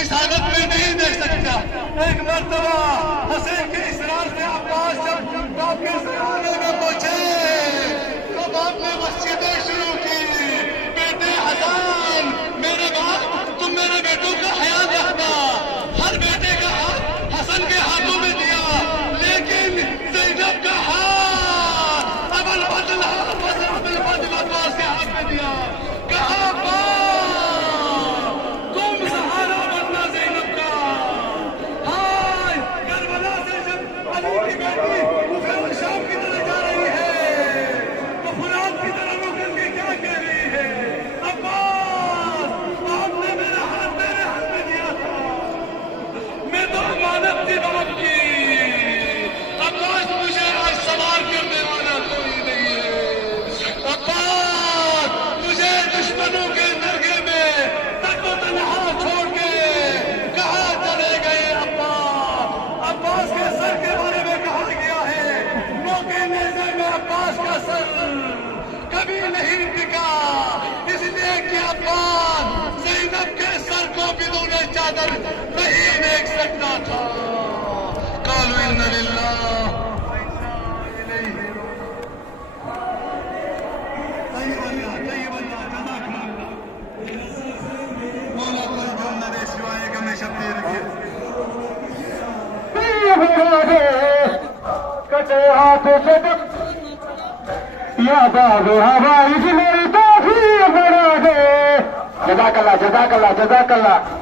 اس حالت میں نہیں دیکھ سکتا۔ ایک مرتبہ حسین کے اصرار سے عباس جب باپ کے سرانے میں پہنچے تو باپ نے مسجدیں شروع کی۔ بیٹے حسن، میرے باپ تم میرے بیٹوں کا خیال رکھنا۔ ہر بیٹے کا ہاتھ حسن کے ہاتھوں میں دیا، لیکن زینب کا ہاتھ ابوالفضل عباس کے ہاتھ میں دیا۔ کہا تم سہارا بننا زینب کا۔ ہائے کربلا سے جب علی کی بیٹی حسین شام کی طرف جا رہی ہے تو فلاد کی طرف رک کر کے کیا کہہ رہی ہے؟ عباس، آپ نے میرا ہاتھ میرے ہاتھ میں دیا تھا، میں تو امانت تھی باپ کی۔ عباس، مجھے آج سوار کرنے والا کوئی نہیں ہے۔ عباس، مجھے دشمنوں کے درگے میں تک و تنہا چھوڑ کے کہاں چلے گئے عباس؟ عباس کے سر کے بارے میں کہا گیا ہے، موقع نیزے میں عباس کا سر کبھی نہیں ٹکا، اس لیے کہ عباس زینب کے سر کو بدون چادر نہیں دیکھ سکتا تھا۔ قالوا ان للہ مولا کوئی جو نہ دے سوائے کہ میں شبیر رکھے۔ کٹے ہاتھوں سے یا باغ ہوا اس میری توفیق بنا دے۔ جزاک اللہ، جزاک اللہ، جزاک اللہ۔